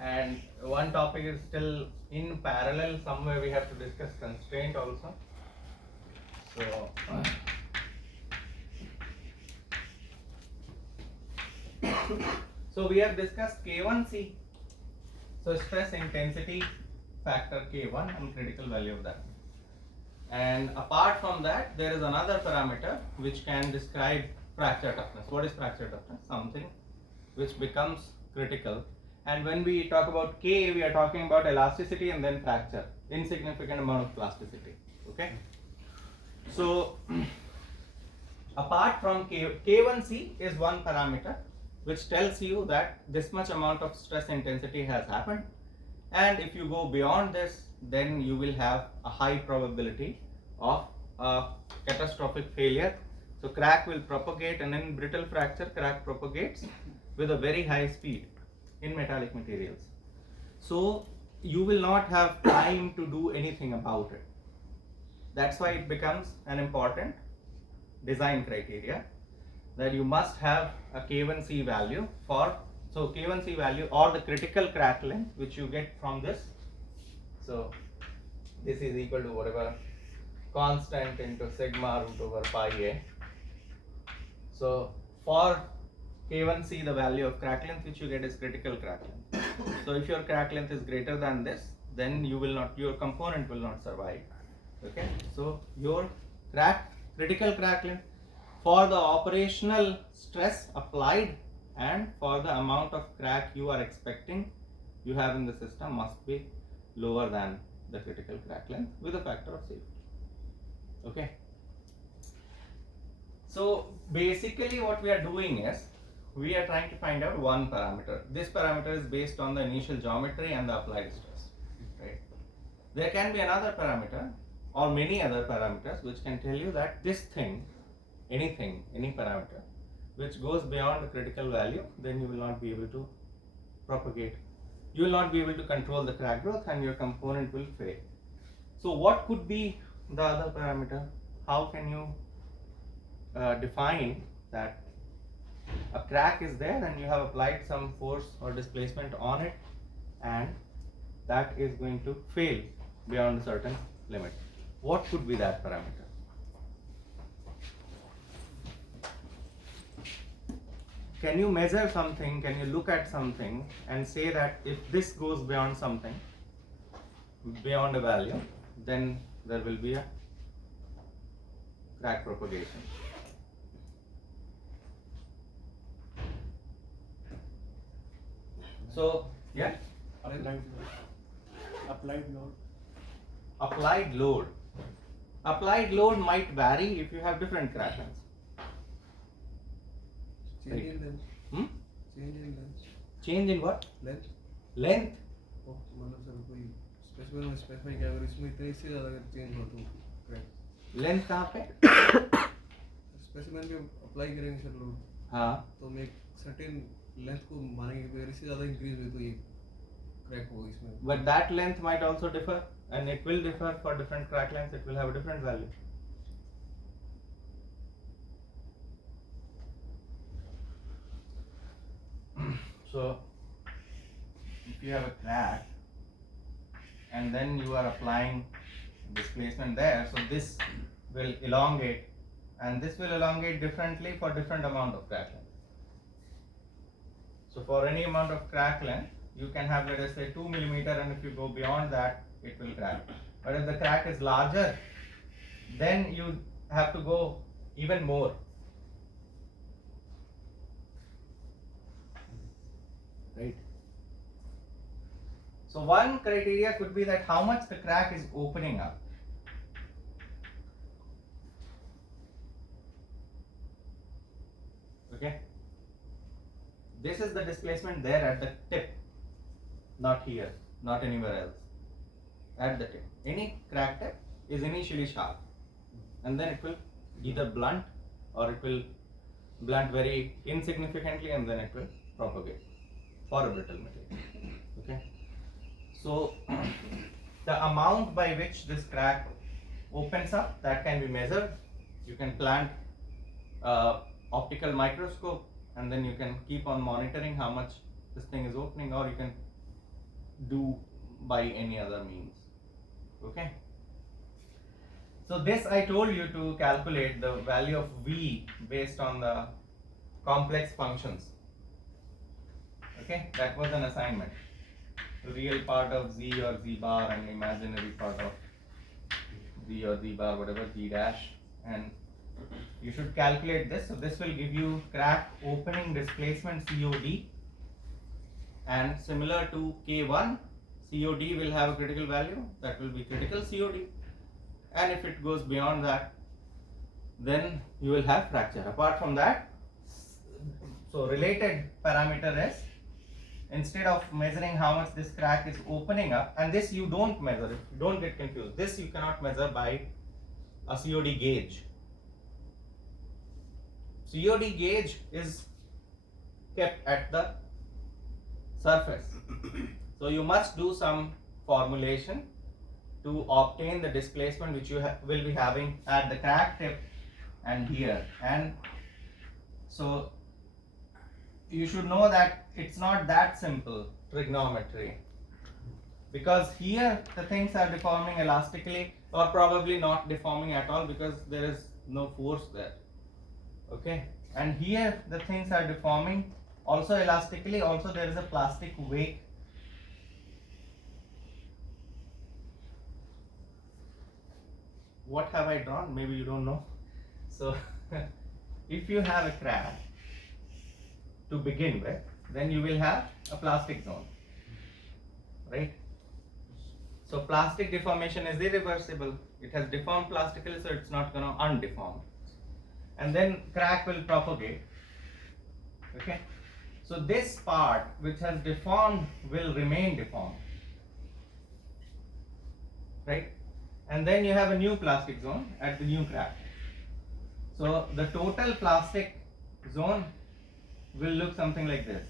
and one topic is still in parallel. Somewhere we have to discuss constraint also. So we have discussed K1C, so stress intensity factor K1 and critical value of that. And apart from that, there is another parameter which can describe fracture toughness. What is fracture toughness? Something which becomes critical. And when we talk about K, we are talking about elasticity and then fracture, insignificant amount of plasticity. Okay. So apart from K1C is one parameter which tells you that this much amount of stress intensity has happened, and if you go beyond this, then you will have a high probability of a catastrophic failure. So crack will propagate, and in brittle fracture, crack propagates with a very high speed in metallic materials. So you will not have time to do anything about it. That's why it becomes an important design criteria that you must have a K1C value for, so K1C value or the critical crack length which you get from this. So this is equal to whatever constant into sigma root over pi a. So for K1C, the value of crack length which you get is critical crack length. So if your crack length is greater than this, then you will not, your component will not survive. Okay, so your critical crack length for the operational stress applied and for the amount of crack you are expecting you have in the system must be lower than the critical crack length with a factor of safety. Okay. So basically what we are doing is we are trying to find out one parameter. This parameter is based on the initial geometry and the applied stress. Right. There can be another parameter or many other parameters which can tell you that this thing, anything, any parameter which goes beyond the critical value, then you will not be able to propagate. You will not be able to control the crack growth and your component will fail. So what could be the other parameter? How can you define that a crack is there and you have applied some force or displacement on it and that is going to fail beyond a certain limit? What could be that parameter? Can you measure something, can you look at something and say that if this goes beyond something, beyond a value, then there will be a crack propagation? So, yeah? Applied load. Applied load. Applied load might vary if you have different crack lengths. Change in length. Change in length. Change in what? Length. Length. Oh, मतलब sir कोई specific में specify किया अगर इसमें इतने से ज़्यादा अगर चेंज हो तो क्रैक। लेंथ कहाँ पे? स्पेसिफिक में अप्लाई करेंगे सर लोड। हाँ। तो हम एक सर्टेन लेंथ को मानेंगे कि अगर इससे ज़्यादा इंक्रीज हुई तो ये क्रैक होगा इसमें। But that length might also differ, and it will differ for different crack lengths. It will have a different value. So, if you have a crack, and then you are applying displacement there, so this will elongate, and this will elongate differently for different amount of crack length. So, for any amount of crack length, you can have, let us say, 2 millimeter, and if you go beyond that, it will crack. But if the crack is larger, then you have to go even more. Right. So one criteria could be that how much the crack is opening up. Okay. This is the displacement there at the tip, not here, not anywhere else. At the tip. Any crack tip is initially sharp, and then it will either blunt or it will blunt very insignificantly, and then it will propagate for a brittle material. Okay. So the amount by which this crack opens up, that can be measured. You can plant optical microscope, and then you can keep on monitoring how much this thing is opening, or you can do by any other means. Okay. So this I told you to calculate the value of V based on the complex functions. Okay, that was an assignment. The real part of Z or Z bar and imaginary part of Z or Z bar, whatever, Z dash, and you should calculate this. So this will give you crack opening displacement COD, and similar to K1, COD will have a critical value, that will be critical COD, and if it goes beyond that, then you will have fracture. Apart from that, so related parameter is, instead of measuring how much this crack is opening up, and this you don't measure, don't get confused, this you cannot measure by a COD gauge. COD gauge is kept at the surface. So you must do some formulation to obtain the displacement which you will be having at the crack tip and here. And so you should know that it's not that simple trigonometry, because here the things are deforming elastically, or probably not deforming at all because there is no force there. Okay, and here the things are deforming also elastically, also there is a plastic wake. What have I drawn? Maybe you don't know. So if you have a crack to begin with, then you will have a plastic zone, right? So plastic deformation is irreversible. It has deformed plastically, so it's not going to undeform. And then crack will propagate. Okay, so this part which has deformed will remain deformed, right? And then you have a new plastic zone at the new crack. So the total plastic zone will look something like this,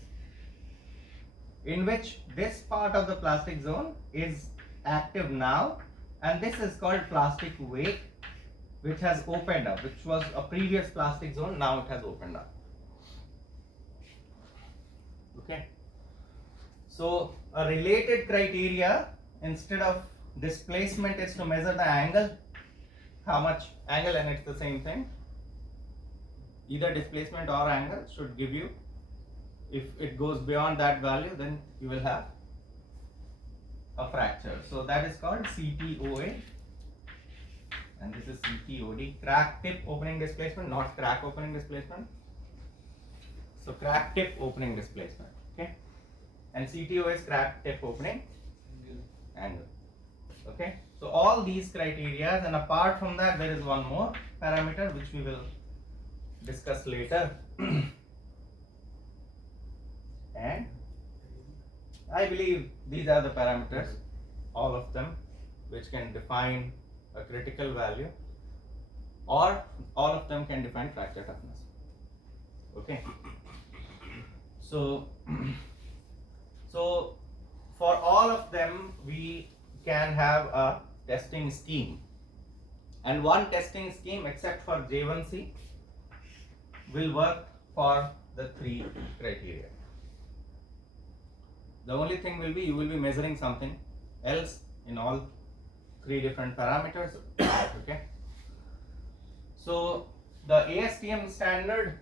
in which this part of the plastic zone is active now, and this is called plastic wake, which has opened up, which was a previous plastic zone, now it has opened up. Okay, so a related criteria, instead of displacement, is to measure the angle, how much angle, and it's the same thing. Either displacement or angle should give you, if it goes beyond that value, then you will have a fracture. So that is called CTOA, and this is CTOD, crack tip opening displacement, not crack opening displacement. So crack tip opening displacement, okay, and CTO is crack tip opening angle. Okay, so all these criteria, and apart from that there is one more parameter which we will discuss later. And I believe these are the parameters, all of them, which can define a critical value, or all of them can define fracture toughness. Okay, so so for all of them we can have a testing scheme, and one testing scheme except for J1C will work for the three criteria. The only thing will be, you will be measuring something else in all three different parameters. Okay, so the ASTM standard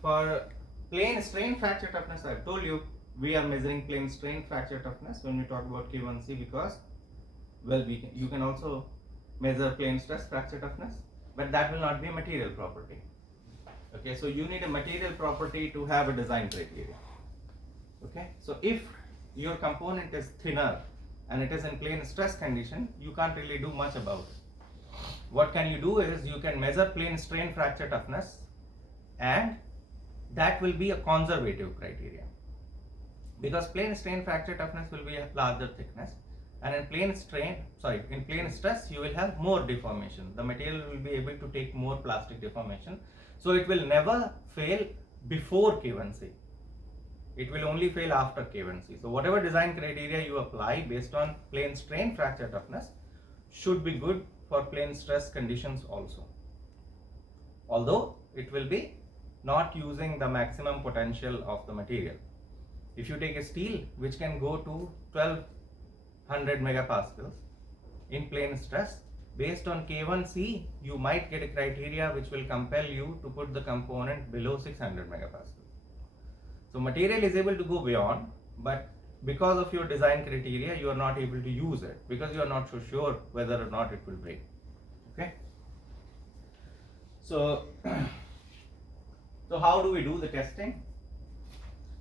for plane strain fracture toughness, I told you we are measuring plane strain fracture toughness when we talk about K1C, because, well, you can also measure plane stress fracture toughness, but that will not be a material property. Okay, so you need a material property to have a design criteria. Okay, so if your component is thinner and it is in plane stress condition, you can't really do much about it. What can you do is, you can measure plane strain fracture toughness, and that will be a conservative criteria, because plane strain fracture toughness will be a larger thickness, and in plane stress you will have more deformation. The material will be able to take more plastic deformation, so it will never fail before K1C. It will only fail after K1C. So whatever design criteria you apply based on plane strain fracture toughness should be good for plane stress conditions also, although it will be not using the maximum potential of the material. If you take a steel which can go to 12 100 megapascals in plane stress. Based on K1C, you might get a criteria which will compel you to put the component below 600 megapascals. So material is able to go beyond, but because of your design criteria, you are not able to use it because you are not so sure whether or not it will break. Okay. So, so how do we do the testing?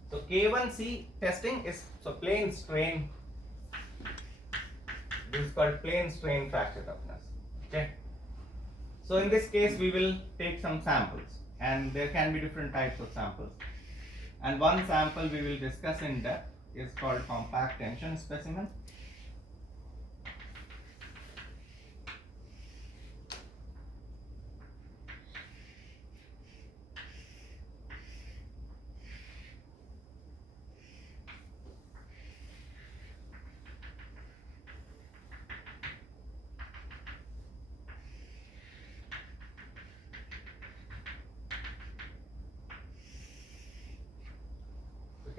So K1C testing is plane strain. This is called plane strain fracture toughness. Okay. So in this case, we will take some samples, and there can be different types of samples. And one sample we will discuss in depth is called compact tension specimen.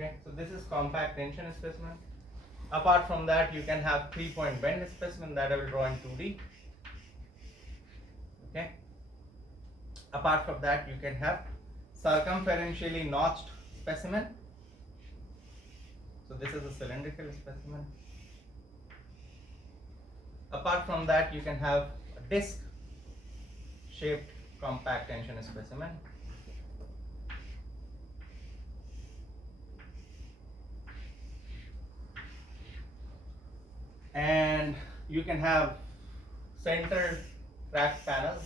Okay, so this is compact tension specimen. Apart from that, you can have 3-point bend specimen that I will draw in 2D. Okay. Apart from that, you can have circumferentially notched specimen. So this is a cylindrical specimen. Apart from that, you can have a disc shaped compact tension specimen. And you can have centered cracked panels,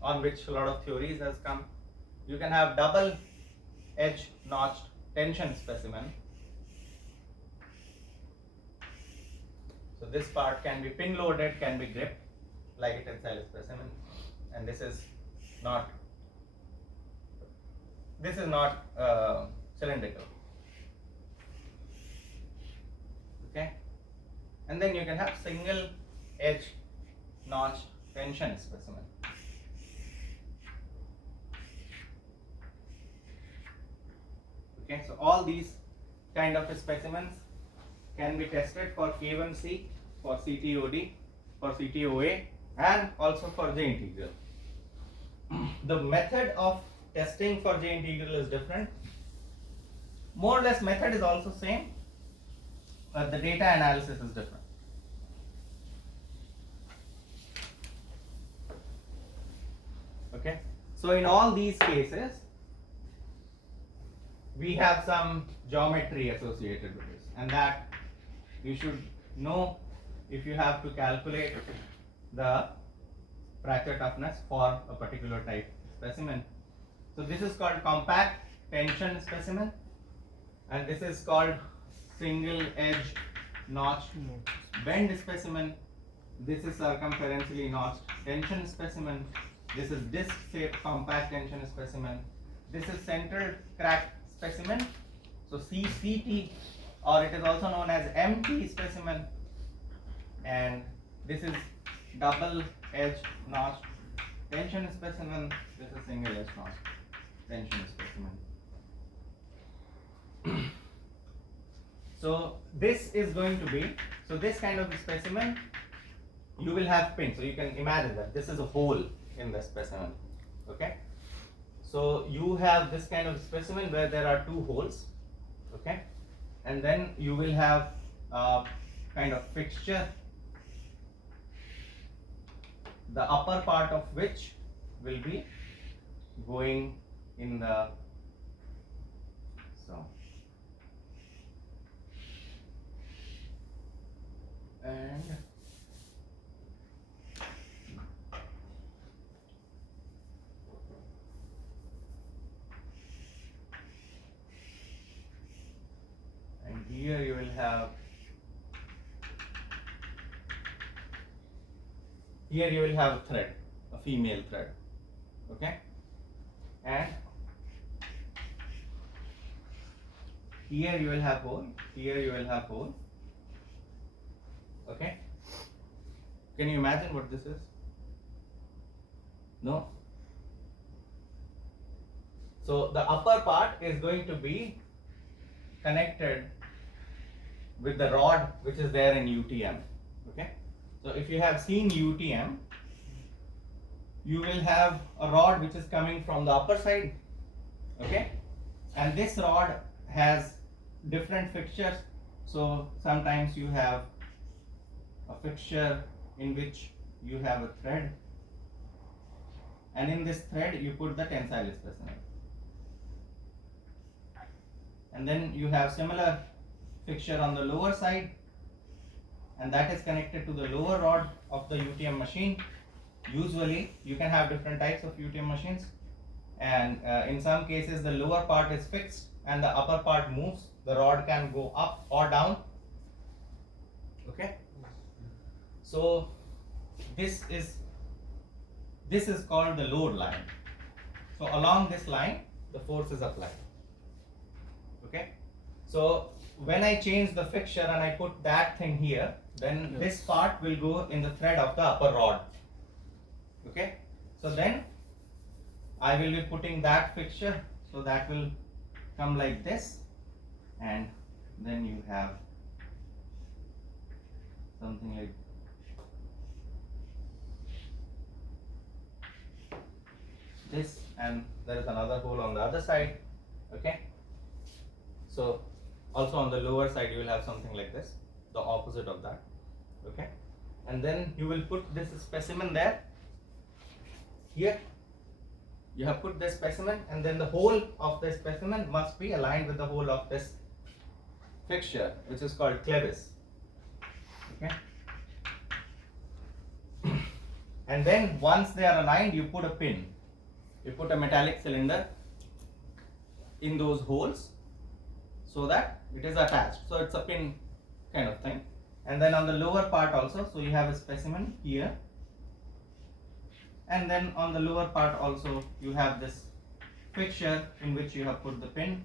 on which a lot of theories has come. You can have double edge notched tension specimen. So this part can be pin loaded, can be gripped like a tensile specimen, and this is not cylindrical. Okay, and then you can have single edge notched tension specimen. Okay, so all these kind of specimens can be tested for K1C, for CTOD, for CTOA, and also for J integral. The method of testing for J integral is different. More or less method is also same, but the data analysis is different. Okay, so in all these cases, we have some geometry associated with this, and that you should know if you have to calculate the fracture toughness for a particular type specimen. So this is called compact tension specimen, and this is called single edge notched bend specimen. This is circumferentially notched tension specimen. This is disc shaped compact tension specimen. This is centered cracked specimen. So CCT, or it is also known as MT specimen. And this is double edge notched tension specimen. This is single edge notched tension specimen. So this is going to be, so this kind of specimen, you will have pins. So you can imagine that this is a hole in the specimen. Okay, so you have this kind of specimen where there are two holes. Okay, and then you will have a kind of fixture, the upper part of which will be going in the, so, and here you will have, here you will have a thread, a female thread. Okay, and here you will have hole, here you will have hole. Okay, can you imagine what this is? No? So the upper part is going to be connected with the rod which is there in UTM. Okay, so if you have seen UTM, you will have a rod which is coming from the upper side. Okay, and this rod has different fixtures. So sometimes you have a fixture in which you have a thread, and in this thread you put the tensile specimen, and then you have similar fixture on the lower side, and that is connected to the lower rod of the UTM machine. Usually you can have different types of UTM machines, and in some cases the lower part is fixed and the upper part moves. The rod can go up or down. Okay, so this is called the load line. So along this line the force is applied. Okay, so when I change the fixture and I put that thing here, then this part will go in the thread of the upper rod. Okay, so then I will be putting that fixture, so that will come like this, and then you have something like this, and there is another hole on the other side. Okay, so also on the lower side you will have something like this, the opposite of that. Okay, and then you will put this specimen there. Here you have put the specimen, and then the hole of the specimen must be aligned with the hole of this fixture, which is called clevis. Okay, and then once they are aligned, you put a pin. You put a metallic cylinder in those holes so that it is attached. So it's a pin kind of thing. And then on the lower part also, so you have a specimen here, and then on the lower part also you have this fixture in which you have put the pin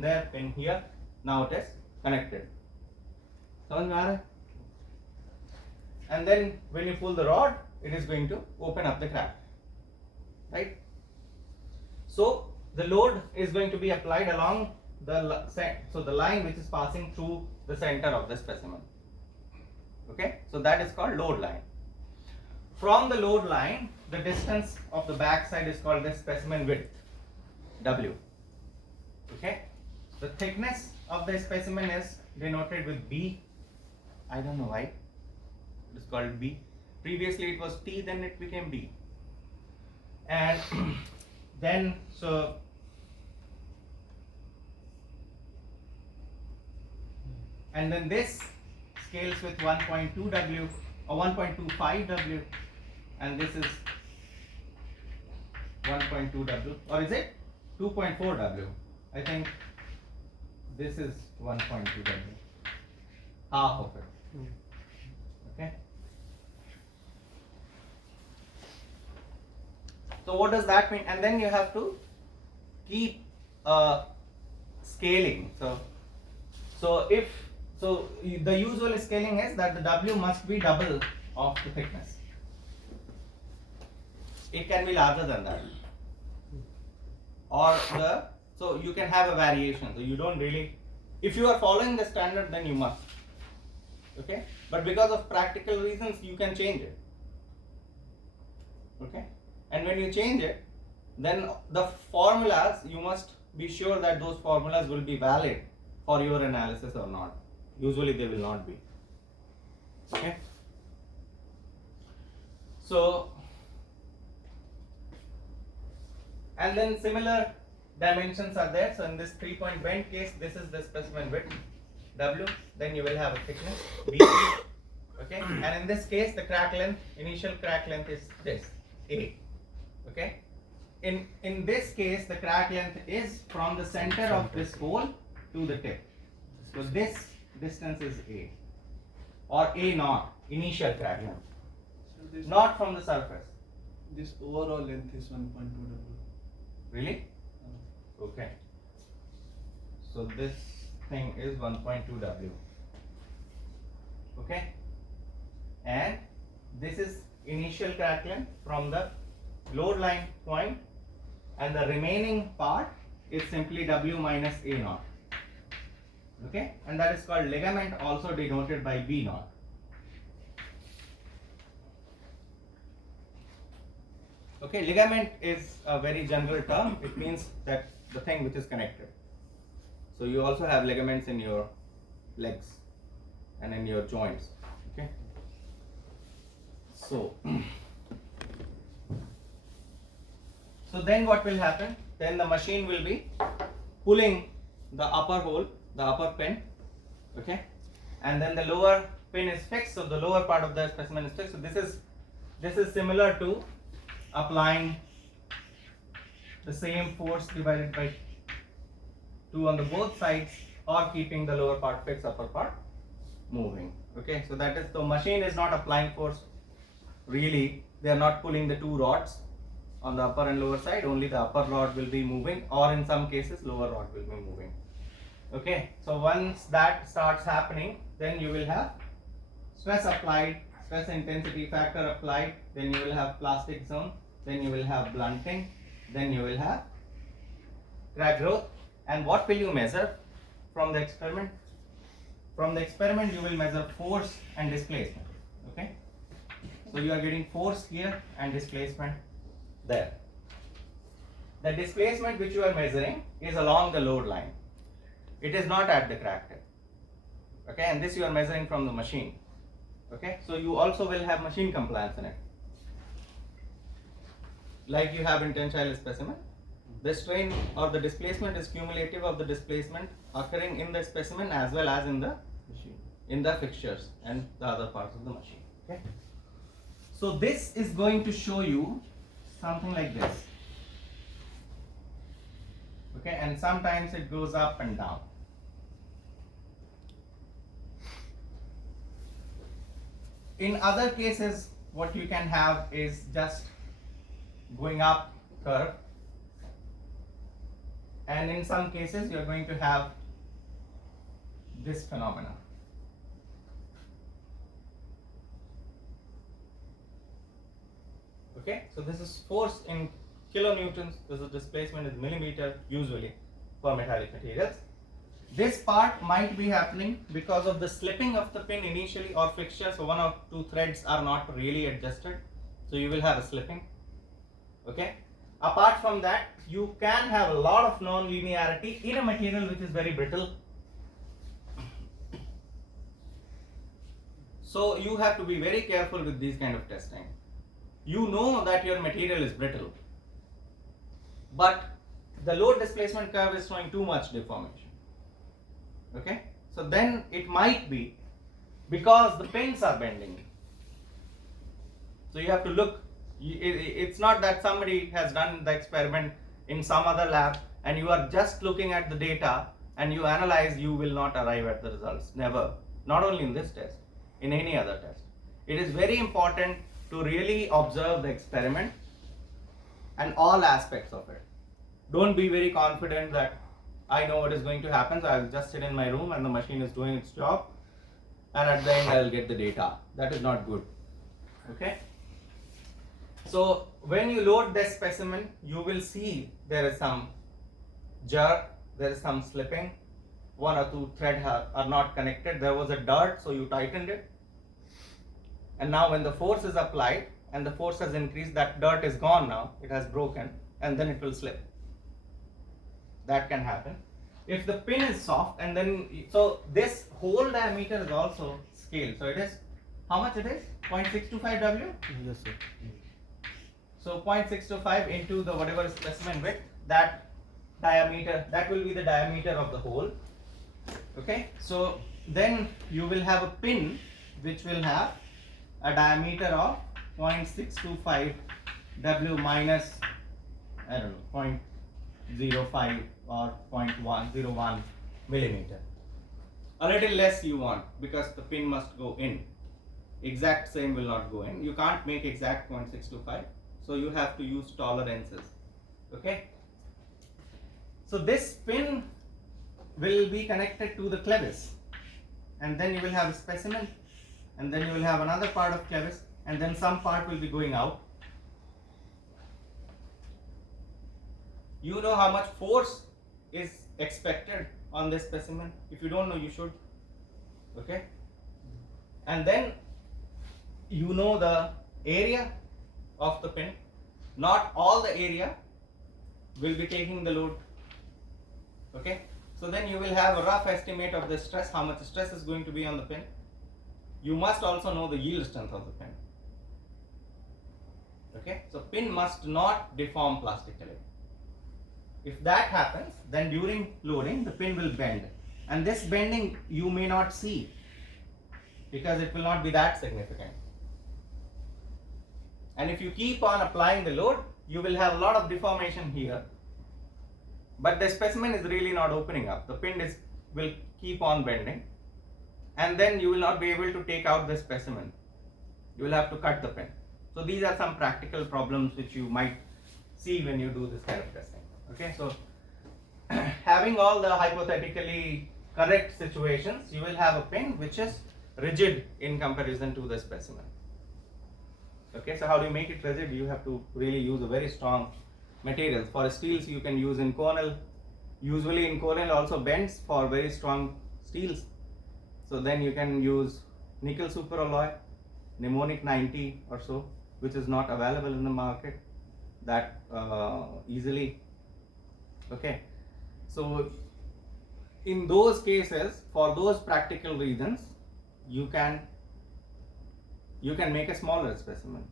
there, pin here. Now it is connected. समझ में आ रहा है? And then when you pull the rod, it is going to open up the crack, right? So the load is going to be applied along the line which is passing through the center of the specimen. Okay, so that is called load line. From the load line, the distance of the back side is called the specimen width, W. Okay, the thickness of the specimen is denoted with B. I don't know why it is called B. Previously it was T, then it became B. And then and then this scales with 1.2 W or 1.25 W, and this is 1.2 W, or is it 2.4 W? I think this is 1.2 W, half of it. Okay. So what does that mean? And then you have to keep scaling. The usual scaling is that the W must be double of the thickness. It can be larger than that, or so you can have a variation. So you don't really, if you are following the standard, then you must. Okay, but because of practical reasons, you can change it. Okay, and when you change it, then the formulas, you must be sure that those formulas will be valid for your analysis or not. Usually they will not be. Okay, so and then similar dimensions are there. So in this 3-point bend case, this is the specimen width, W. Then you will have a thickness, B. Okay, and in this case, the crack length, initial crack length is this, A. Okay, in this case, the crack length is from the center of this hole to the tip. So this distance is A, or A naught, initial crack length, So not from the surface. this overall length is 1.2 W. Really? Okay. So this thing is 1.2 W. Okay. And this is initial crack length from the load line point, and the remaining part is simply W minus A naught. Okay, and that is called ligament, also denoted by B naught. Okay, ligament is a very general term. It means that the thing which is connected. So you also have ligaments in your legs and in your joints. Okay. So then what will happen? Then the machine will be pulling the upper hole, the upper pin, okay, and then the lower pin is fixed. So the lower part of the specimen is fixed. So this is similar to applying the same force divided by 2 on the both sides, or keeping the lower part fixed, upper part moving. Okay, so that is, the machine is not applying force. Really, they are not pulling the 2 rods on the upper and lower side. Only the upper rod will be moving, or in some cases lower rod will be moving. Okay, so once that starts happening, then you will have stress applied, stress intensity factor applied, then you will have plastic zone, then you will have blunting, then you will have crack growth. And what will you measure from the experiment? From the experiment you will measure force and displacement. Okay, so you are getting force here and displacement there. The displacement which you are measuring is along the load line. It is not at the crack tip. Okay, and this you are measuring from the machine. Okay, so you also will have machine compliance in it, like you have in tensile specimen. The strain or the displacement is cumulative of the displacement occurring in the specimen as well as in the machine, in the fixtures and the other parts of the machine. Okay, so this is going to show you something like this. Okay, and sometimes it goes up and down. In other cases, what you can have is just going up curve, and in some cases you are going to have this phenomena. Okay, so this is force in kilonewtons, this is displacement in millimeter usually for metallic materials. This part might be happening because of the slipping of the pin initially or fixture, so 1 or 2 threads are not really adjusted, so you will have a slipping. Okay, apart from that, you can have a lot of non-linearity in a material which is very brittle. So you have to be very careful with these kind of testing. You know that your material is brittle, but the load displacement curve is showing too much deformation. Okay, so then it might be because the pins are bending. So you have to look. It's not that somebody has done the experiment in some other lab and you are just looking at the data and you analyze, you will not arrive at the results. Never. Not only in this test, in any other test. It is very important to really observe the experiment and all aspects of it. Don't be very confident that I know what is going to happen, so I'll just sit in my room and the machine is doing its job and at the end I'll get the data. That is not good. Okay? So when you load this specimen, you will see there is some jerk, there is some slipping, 1 or 2 threads are not connected. There was a dart, so you tightened it. And now when the force is applied and the force has increased, that dirt is gone now, it has broken, and then it will slip. That can happen. If the pin is soft, and then, so this whole diameter is also scaled. So it is, how much it is? 0.625 W? Yes, sir. So 0.625 into the whatever specimen width, that diameter, that will be the diameter of the hole. Okay, so then you will have a pin which will have a diameter of 0.625 W minus, I don't know, 0.05 or 0.101 millimeter. A little less you want because the pin must go in. Exact same will not go in. You can't make exact 0.625, so you have to use tolerances. Okay. So this pin will be connected to the clevis, and then you will have a specimen, and then you will have another part of clevis, and then some part will be going out. You know how much force is expected on this specimen? If you don't know, you should. Okay, and then you know the area of the pin. Not all the area will be taking the load. Okay, so then you will have a rough estimate of the stress, how much stress is going to be on the pin. You must also know the yield strength of the pin. Okay, so pin must not deform plastically. If that happens, then during loading the pin will bend, and this bending you may not see because it will not be that significant. And if you keep on applying the load, you will have a lot of deformation here, but the specimen is really not opening up. The pin will keep on bending, and then you will not be able to take out the specimen. You will have to cut the pin. So these are some practical problems which you might see when you do this kind of testing. Okay, so having all the hypothetically correct situations, you will have a pin which is rigid in comparison to the specimen. Okay, so how do you make it rigid? You have to really use a very strong material. For steels, you can use Inconel. Usually Inconel also bends for very strong steels. So then you can use nickel superalloy, Mnemonic 90 or so, which is not available in the market that easily. Okay, so in those cases, for those practical reasons, you can make a smaller specimen.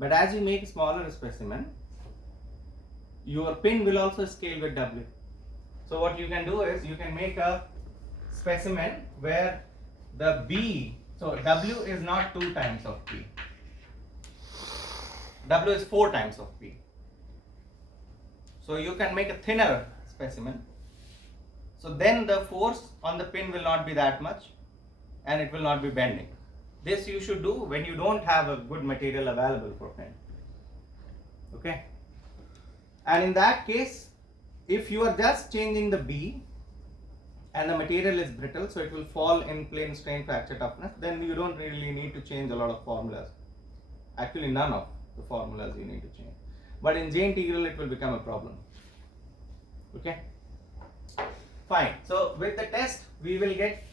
But as you make a smaller specimen, your pin will also scale with W. So what you can do is you can make a specimen where the B, so W is not 2 times of P. W is 4 times of P. So you can make a thinner specimen. So then the force on the pin will not be that much and it will not be bending. This you should do when you don't have a good material available for pin. Okay. And in that case, if you are just changing the B and the material is brittle, so it will fall in plane strain fracture toughness, then you don't really need to change a lot of formulas. Actually, none of the formulas you need to change. But in J integral, it will become a problem. Okay. Fine. So with the test, we will get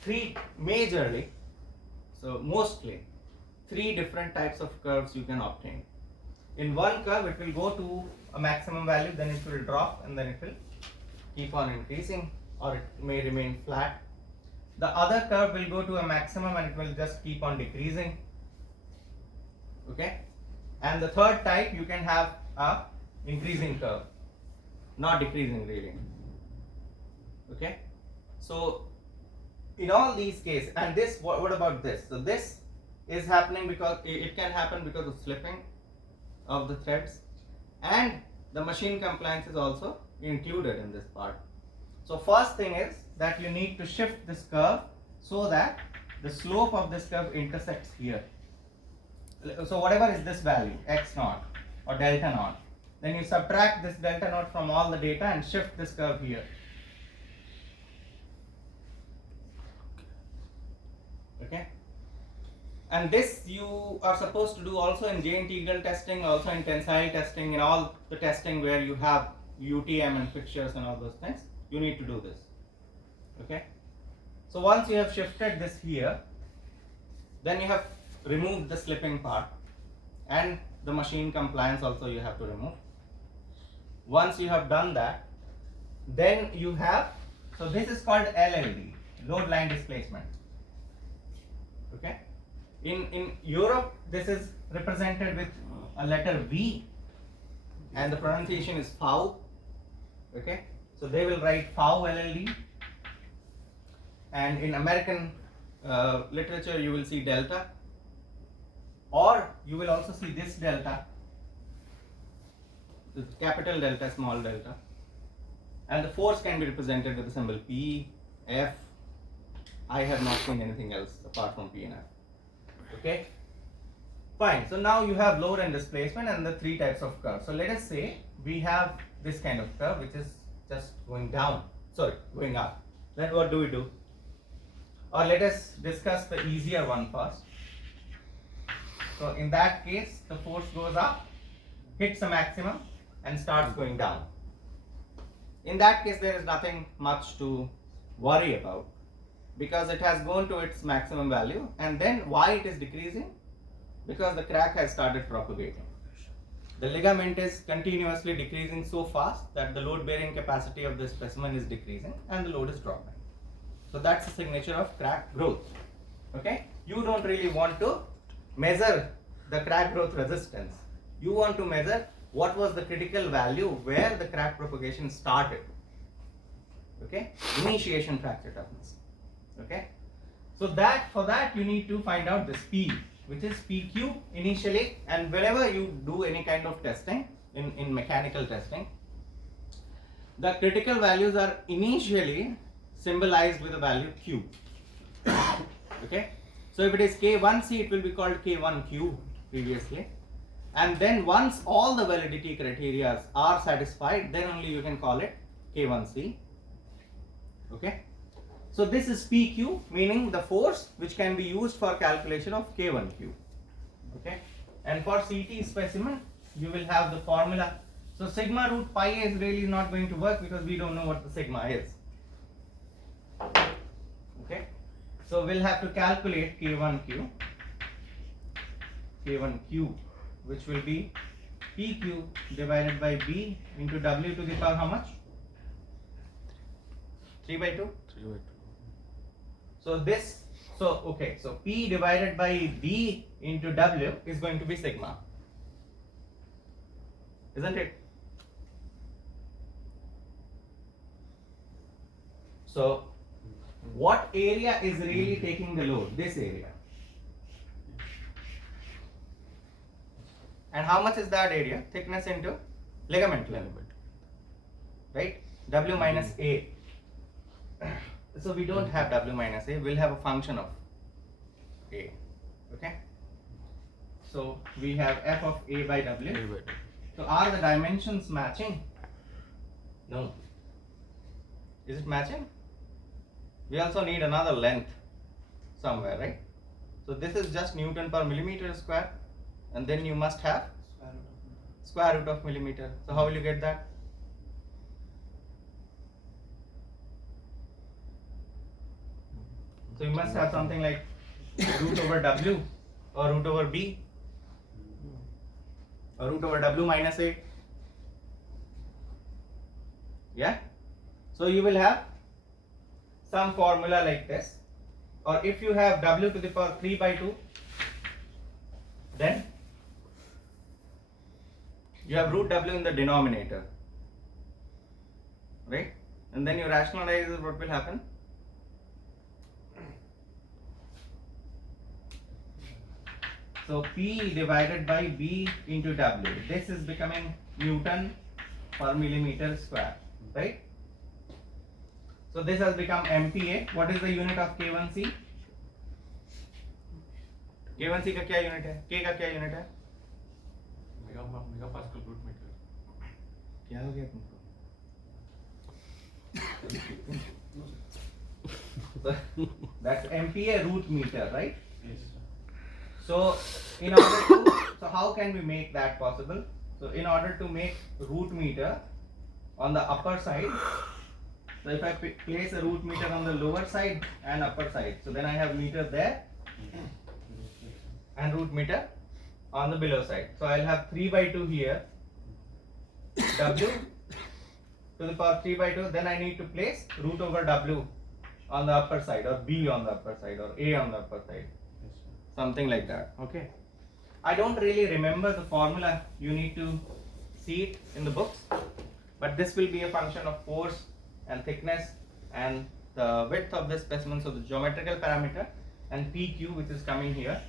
mostly three different types of curves you can obtain. In one curve, it will go to a maximum value, then it will drop, and then it will keep on increasing, or it may remain flat. The other curve will go to a maximum and it will just keep on decreasing. Okay. And the third type, you can have a increasing curve, not decreasing really. Okay. So in all these cases, and this, what about this? So this is happening because it can happen because of slipping of the threads, and the machine compliance is also included in this part. So first thing is that you need to shift this curve so that the slope of this curve intersects here. So whatever is this value, x naught or delta naught, then you subtract this delta naught from all the data and shift this curve here. Okay. And this you are supposed to do also in J integral testing, also in tensile testing, in all the testing where you have UTM and fixtures and all those things. You need to do this. Okay. So once you have shifted this here, then you have removed the slipping part, and the machine compliance also you have to remove. Once you have done that, then you have, so this is called LLD, load line displacement. Okay. In Europe, this is represented with a letter V, and the pronunciation is FOW. Okay. So they will write FOW LLD, and in American literature you will see delta, or you will also see this delta, the capital delta, small delta, and the force can be represented with the symbol P, F. I have not seen anything else apart from P and F. Okay. Fine. So now you have load and displacement and the three types of curves. So let us say we have this kind of curve which is just going down, going up. Then what do we do? Or let us discuss the easier one first. So in that case, the force goes up, hits a maximum, and starts going down. in that case there is nothing much to worry about, because it has gone to its maximum value. And then why it is decreasing? Because the crack has started propagating. The ligament is continuously decreasing so fast that the load bearing capacity of the specimen is decreasing and the load is dropping. So that's the signature of crack growth. Okay, you don't really want to measure the crack growth resistance. You want to measure what was the critical value where the crack propagation started. Okay, initiation fracture toughness. Okay, so that for that you need to find out the speed, which is PQ initially. And whenever you do any kind of testing in mechanical testing, the critical values are initially symbolized with a value Q. Okay, so if it is K1C, it will be called K1Q previously, and then once all the validity criteria are satisfied, then only you can call it K1C. Okay, so this is PQ, meaning the force which can be used for calculation of K1Q. Okay, and for CT specimen you will have the formula. So sigma root pi is really not going to work because we don't know what the sigma is. Okay, so we'll have to calculate K1Q, which will be PQ divided by B into W to the power how much? 3 by 2? 3 by 2. So this, so okay, so P divided by B into W is going to be sigma, isn't it? So what area is really taking the load? This area. And how much is that area? Thickness into ligament length, right? W minus A. So we don't have W minus A, we'll have a function of A. Okay, so we have F of A by W. So are the dimensions matching? No. Is it matching? We also need another length somewhere, right? So this is just Newton per millimeter square, and then you must have square root of millimeter. So how will you get that? So you must have something like root over W or root over B or root over W minus A. Yeah? So you will have some formula like this, or if you have W to the power 3 by 2, then you have root W in the denominator, right? And then you rationalize what will happen. So P divided by B into W, this is becoming Newton per millimeter square, right? So this has become MPa. What is the unit of K1C? K1C का क्या unit है? K का क्या unit है? Megapascal root metre. क्या हो गया तुमको? So that's MPa root meter, right? Yes. So in order to, so how can we make that possible? So in order to make root meter on the upper side, so if I place a root meter on the lower side and upper side, so then I have meter there and root meter on the below side. So I'll have 3 by 2 here, W to the power 3 by 2, then I need to place root over W on the upper side, or B on the upper side, or A on the upper side, something like that. Okay, I don't really remember the formula, you need to see it in the books, but this will be a function of force and thickness and the width of the specimen, so the geometrical parameter, and PQ, which is coming here,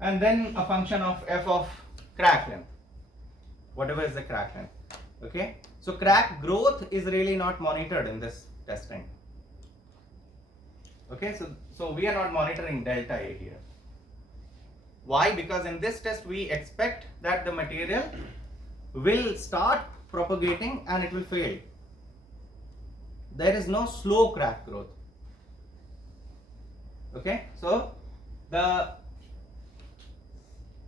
and then a function of F of crack length, whatever is the crack length. Okay, so crack growth is really not monitored in this testing. Okay, so we are not monitoring delta A here. Why? Because in this test we expect that the material will start propagating and it will fail. There is no slow crack growth. Okay, so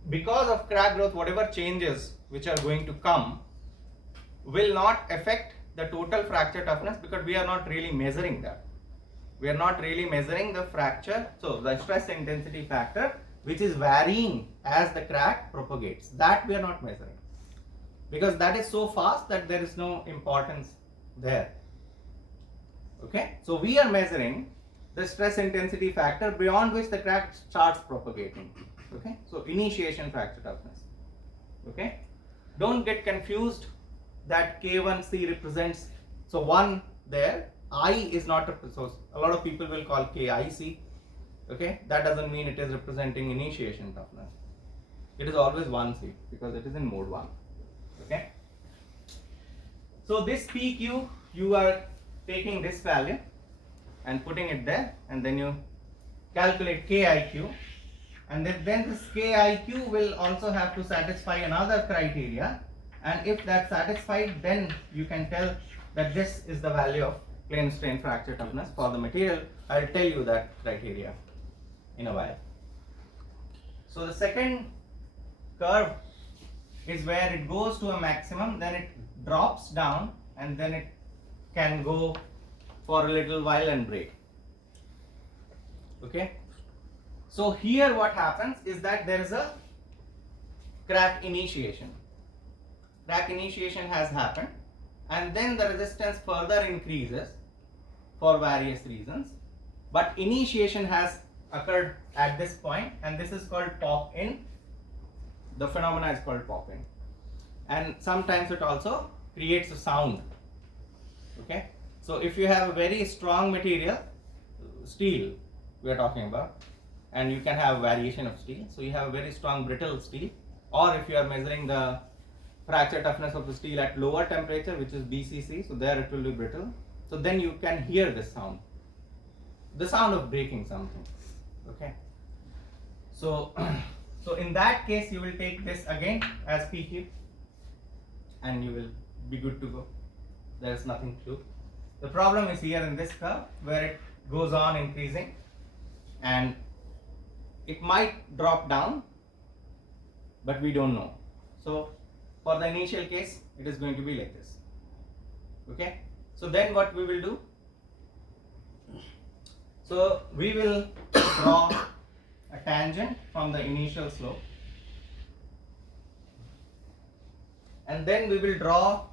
because of crack growth, whatever changes which are going to come will not affect the total fracture toughness because we are not really measuring that. We are not really measuring the fracture, so the stress intensity factor which is varying as the crack propagates, that we are not measuring because that is so fast that there is no importance there. Okay, so we are measuring the stress intensity factor beyond which the crack starts propagating. Okay, so initiation fracture toughness. Okay, don't get confused that K1C represents, so 1 there, I is not, so a lot of people will call KIC. Okay, that doesn't mean it is representing initiation toughness. It is always 1C because it is in mode 1. Okay, so this PQ, you are taking this value and putting it there, and then you calculate KIQ, and then this KIQ will also have to satisfy another criteria, and if that's satisfied, then you can tell that this is the value of plane strain fracture toughness for the material. I'll tell you that criteria in a while. So the second curve is where it goes to a maximum, then it drops down, and then it can go for a little while and break. Okay, so here what happens is that there is a crack initiation. Crack initiation has happened, and then the resistance further increases for various reasons, but initiation has occurred at this point, and this is called pop in. The phenomena is called pop in, and sometimes it also creates a sound. Okay, so if you have a very strong material, steel we are talking about, and you can have variation of steel, so you have a very strong brittle steel, or if you are measuring the fracture toughness of the steel at lower temperature, which is BCC, so there it will be brittle, so then you can hear this sound, the sound of breaking something. Okay, so so in that case you will take this again as PQ and you will be good to go. There is nothing to do. The problem is here in this curve where it goes on increasing, and it might drop down, but we don't know. So for the initial case it is going to be like this. Okay, so then what we will do, so we will draw a tangent from the initial slope, and then we will draw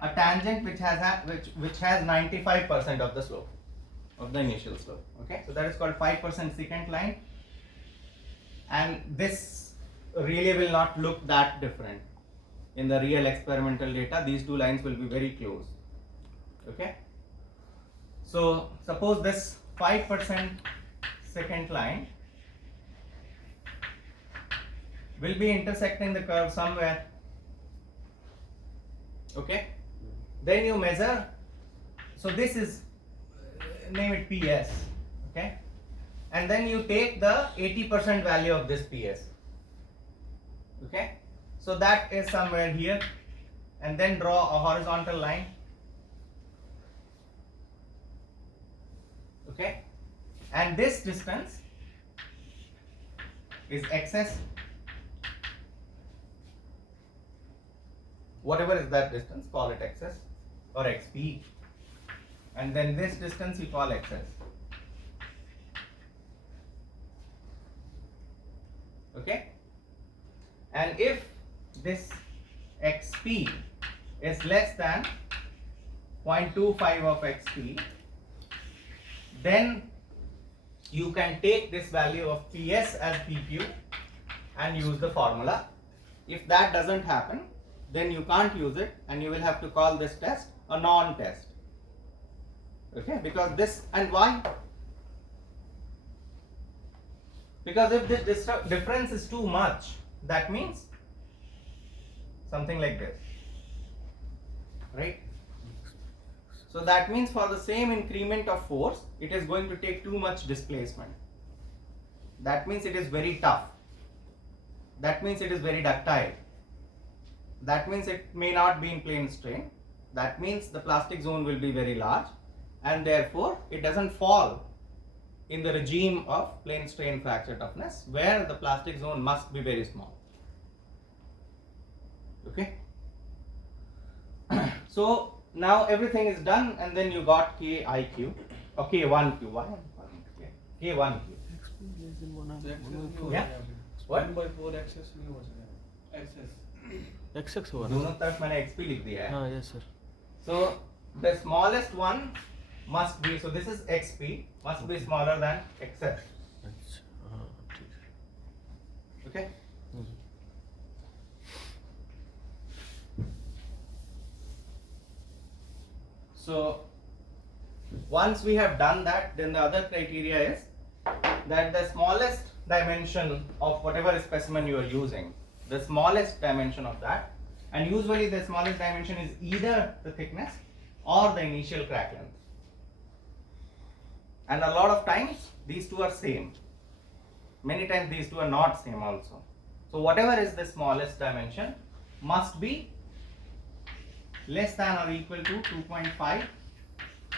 a tangent which has 95% of the slope of the initial slope. Okay, so that is called 5% secant line, and this really will not look that different in the real experimental data. These two lines will be very close. Okay, so suppose this 5% secant line will be intersecting the curve somewhere. Okay, then you measure, so this is, name it PS. Okay, and then you take the 80% value of this PS. Okay, so that is somewhere here, and then draw a horizontal line. Okay, and this distance is XS, whatever is that distance, call it XS or XP, and then this distance you call XS. Okay, and if this XP is less than 0.25 of XP, then you can take this value of PS as PQ and use the formula. If that doesn't happen, then you can't use it, and you will have to call this test a non-test. Okay, because this, and why? Because if this difference is too much, that means something like this, right? So that means for the same increment of force, it is going to take too much displacement. That means it is very tough. That means it is very ductile. That means it may not be in plane strain. That means the plastic zone will be very large, and therefore it doesn't fall in the regime of plane strain fracture toughness, where the plastic zone must be very small. Okay. So now everything is done, and then you got KIQ or K1Q. Why am I calling it K? K1Q. Yeah. What? 1/4 access नहीं हो सकेगा access access हुआ दोनों तरफ मैंने XP लिख दिया है. हाँ yes sir So the smallest one must be, so this is XP must be smaller than XS. अच्छा हाँ ठीक है Okay. So once we have done that, then the other criteria is that the smallest dimension of whatever specimen you are using, the smallest dimension of that, and usually the smallest dimension is either the thickness or the initial crack length. And a lot of times these two are same. Many times these two are not same also. So whatever is the smallest dimension must be less than or equal to 2.5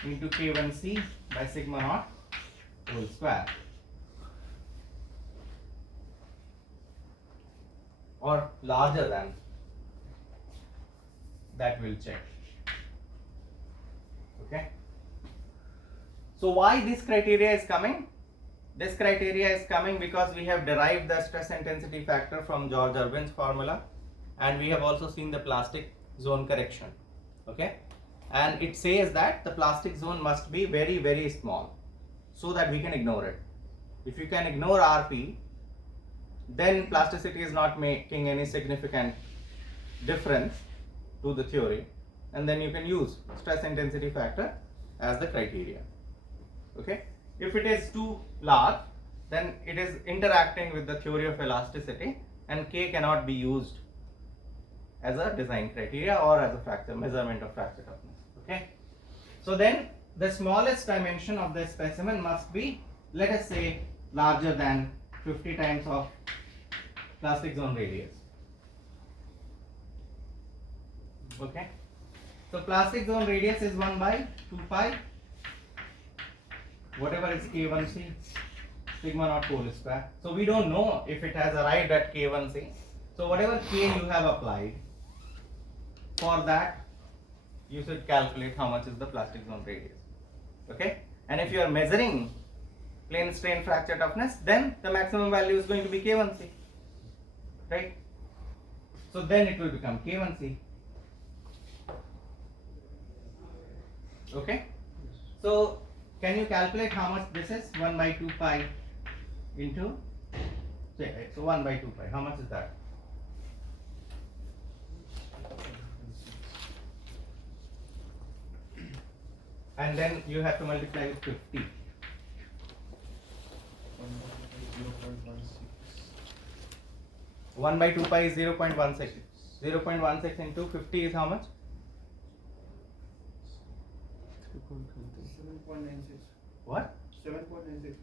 into K1C by sigma naught whole square, or larger than that. We'll check. Okay. So why this criteria is coming? This criteria is coming because we have derived the stress intensity factor from George Irwin's formula, and we have also seen the plastic zone correction. Okay, and it says that the plastic zone must be very, very small so that we can ignore it. If you can ignore RP, then plasticity is not making any significant difference to the theory, and then you can use stress intensity factor as the criteria. Okay, if it is too large, then it is interacting with the theory of elasticity, and K cannot be used as a design criteria or as a factor measurement of fracture toughness. Okay, so then the smallest dimension of the specimen must be, let us say, larger than 50 times of plastic zone radius. Okay, so plastic zone radius is 1 by 2 pi whatever is K1C sigma naught whole square. So we don't know if it has arrived at K1C. So whatever K you have applied, for that you should calculate how much is the plastic zone radius. Okay, and if you are measuring plane strain fracture toughness, then the maximum value is going to be K1C, right? So then it will become K1C. Okay, so can you calculate how much this is? 1 by 2 pi into, so 1 by 2 pi, how much is that? And then you have to multiply with 50. 1 by 2 pi is 0.16. 0.16 into 50 is how much? 7.96. What? 7.96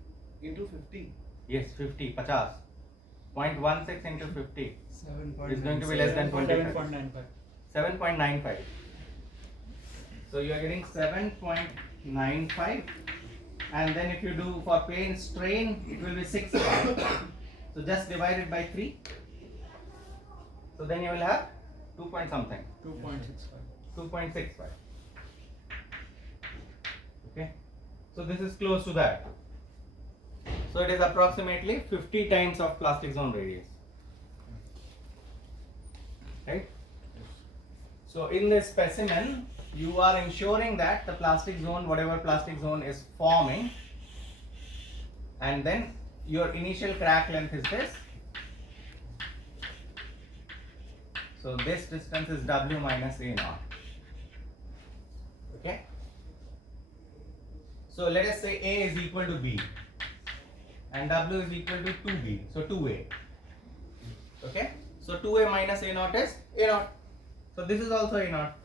into 50. Yes, 50, 50. 0.16 into 50 7.96 is going to be less than 25. 7.95. 7.95. So you are getting 7.95, and then if you do for plane strain, it will be 6 pi. So just divide it by 3. So then you will have 2 point something. 2.65. 2.65. Okay. So this is close to that. So it is approximately 50 times of plastic zone radius. Right? So in this specimen, you are ensuring that the plastic zone, whatever plastic zone is forming, and then your initial crack length is this. So this distance is W minus A naught. Okay. So let us say A is equal to B and W is equal to 2B, so 2A. Okay. So 2A minus A naught is A naught. So this is also A naught.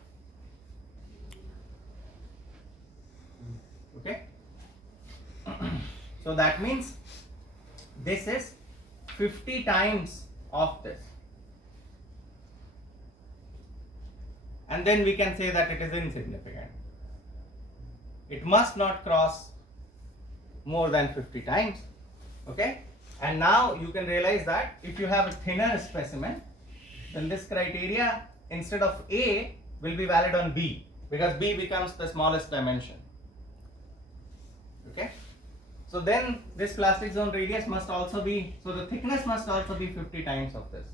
Okay. So that means this is 50 times of this. And then we can say that it is insignificant. It must not cross more than 50 times. Okay. And now you can realize that if you have a thinner specimen, then this criteria instead of A will be valid on B. because B becomes the smallest dimension. Okay, so then this plastic zone radius must also be, so the thickness must also be 50 times of this.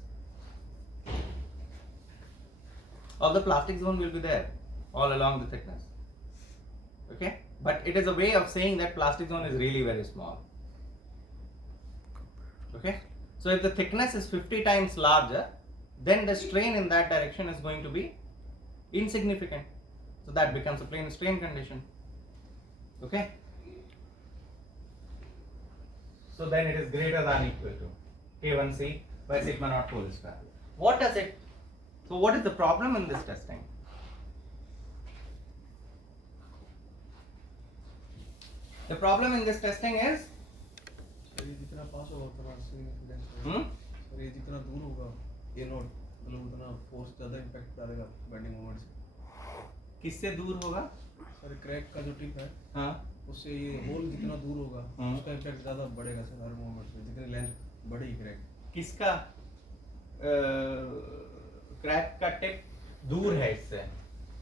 All the plastic zone will be there all along the thickness. Okay, but it is a way of saying that plastic zone is really very small. Okay, so if the thickness is 50 times larger, then the strain in that direction is going to be insignificant. So that becomes a plane strain condition. Okay, so then it is greater than equal to K1C by sigma naught whole square. What does it, so what is the problem in this testing? The problem in this testing is sir ये जितना पास होगा उतना significance होगा। Sir ये जितना दूर होगा A not मतलब उतना फोर्स ज़्यादा इम्पैक्ट डालेगा बेंडिंग मोमेंट से। किससे दूर होगा? सर क्रैक का जो टिप है हाँ, उससे ये होल जितना दूर होगा उसका इम्पैक्ट ज़्यादा बढ़ेगा सर हर मोमेंट में जितनी लेंथ बढ़ेगी क्रैक। किसका क्रैक का टिप दूर है इससे,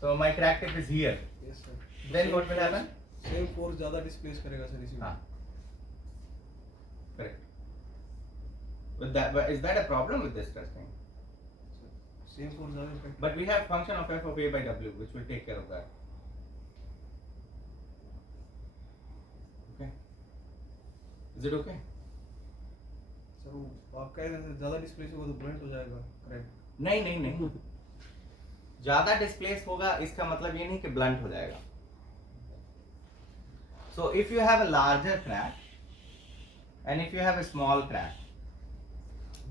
so my crack tip is here, yes sir. then what will happen? Same force ज़्यादा डिस्प्लेस करेगा सर इसी में। हाँ, correct. With that, but is that a problem with this testing? Same force ज़्यादा impact. But we have function of f of a by w which will take care of that. Okay, is it okay? Sir वो आप कह रहे हैं ज़्यादा displace होगा तो blunt हो जाएगा क्रैक। नहीं नहीं नहीं, ज्यादा डिस्प्लेस होगा इसका मतलब ये नहीं कि ब्लंट हो जाएगा. So if you have a larger crack and if you have a small crack,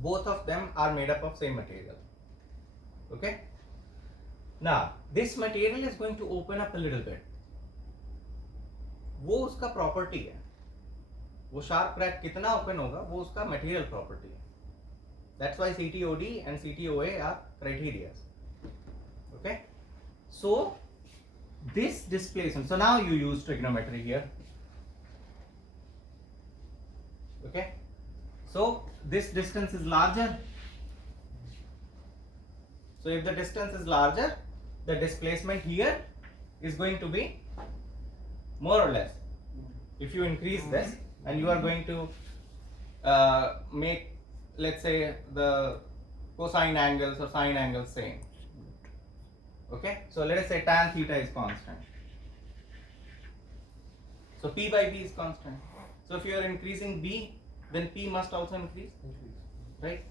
both of them are made up of same material. Okay, now this material is going to open up a little bit. वो उसका property है, वो sharp crack कितना open होगा वो उसका material property है. That's why CTOD and CTOA are criteria. Okay, so this displacement, so now you use trigonometry here. Okay, so this distance is larger, so if the distance is larger, the displacement here is going to be more or less. If you increase this and you are going to make, let's say, the cosine angles or sine angles same. Okay, so let us say tan theta is constant, so p by b is constant. So if you are increasing b, then p must also increase, right?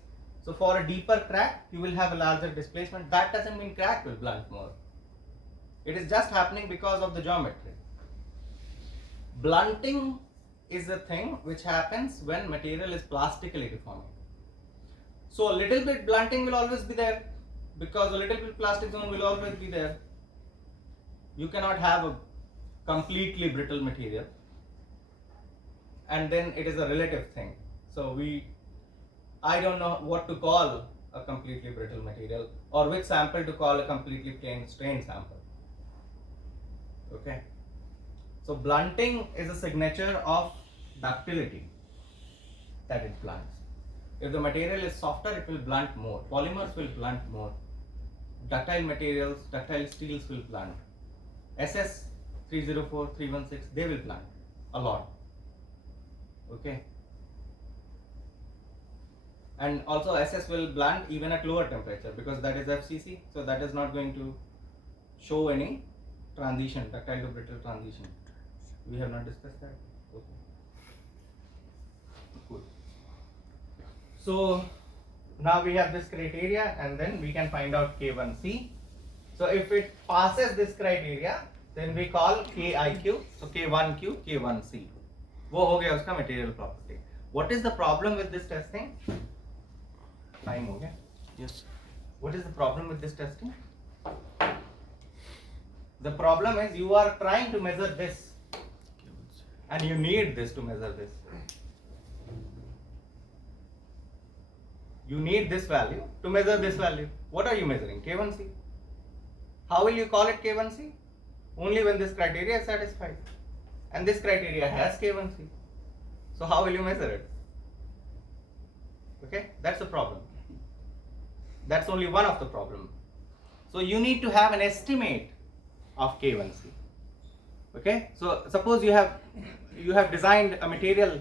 So for a deeper crack you will have a larger displacement. That doesn't mean crack will blunt more, it is just happening because of the geometry. Blunting is a thing which happens when material is plastically deforming. So a little bit blunting will always be there, because a little bit plastic zone will always be there. You cannot have a completely brittle material, and then it is a relative thing. So I don't know what to call a completely brittle material or which sample to call a completely plain strain sample. Okay, so blunting is a signature of ductility, that it blunts. If the material is softer, it will blunt more. Polymers will blunt more. Ductile materials, ductile steels will blunt. SS 304, 316, they will blunt a lot. Okay. And also SS will blunt even at lower temperature, because that is FCC, so that is not going to show any transition, ductile to brittle transition. We have not discussed that. Okay. Good. So now we have this criteria, and then we can find out K1C. So if it passes this criteria, then we call KIQ. So K1Q, K1C. वो हो गया उसका material property. What is the problem with this testing? Time हो गया. Yes. What is the problem with this testing? The problem is you are trying to measure this, and you need this to measure this. You need this value to measure this value. What are you measuring? K1C. How will you call it K1C? Only when this criteria is satisfied. And this criteria has K1C. So how will you measure it? Okay, that's the problem. That's only one of the problem. So you need to have an estimate of K1C. Okay, so suppose you have designed a material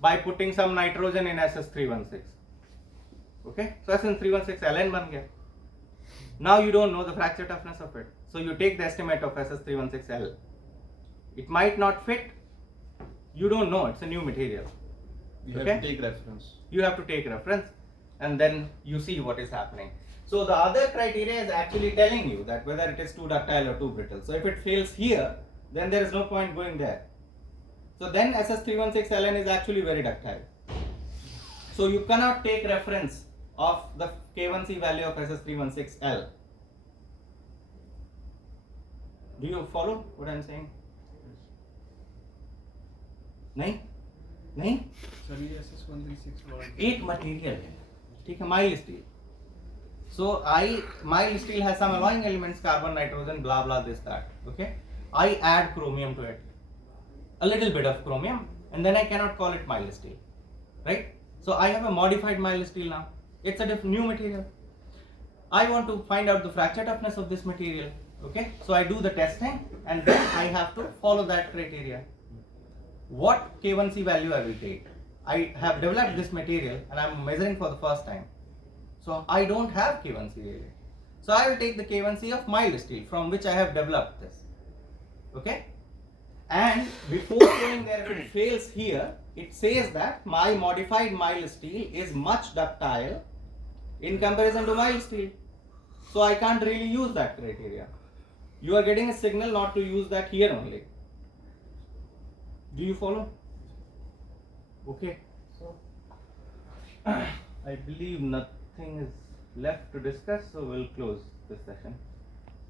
by putting some nitrogen in SS316. Okay, so SS316 Ln ban gaya. Now you don't know the fracture toughness of it, so you take the estimate of SS316L. It might not fit. You don't know, it's a new material. You Okay? have to take reference. You have to take reference, and then you see what is happening. So the other criteria is actually telling you that whether it is too ductile or too brittle. So if it fails here, then there is no point going there. So then SS316Ln is actually very ductile. So you cannot take reference of the K1C value of SS316L. Do you follow what I am saying? नहीं नहीं sir ये SS136 एक material है, ठीक है, mild steel. So mild steel has some alloying elements, carbon, nitrogen, blah blah this that. Okay, I add chromium to it, a little bit of chromium, and then I cannot call it mild steel, right? So I have a modified mild steel now. It's a new material. I want to find out the fracture toughness of this material. Okay, so I do the testing, and then I have to follow that criteria. What K1C value I will take? I have developed this material and I am measuring for the first time. So I don't have K1C really. So I will take the K1C of mild steel from which I have developed this. Okay? And before going there, if it fails here, it says that my modified mild steel is much ductile in comparison to mild steel. So I can't really use that criteria. You are getting a signal not to use that here only. Do you follow? Okay. So I believe nothing is left to discuss, so we'll close this session.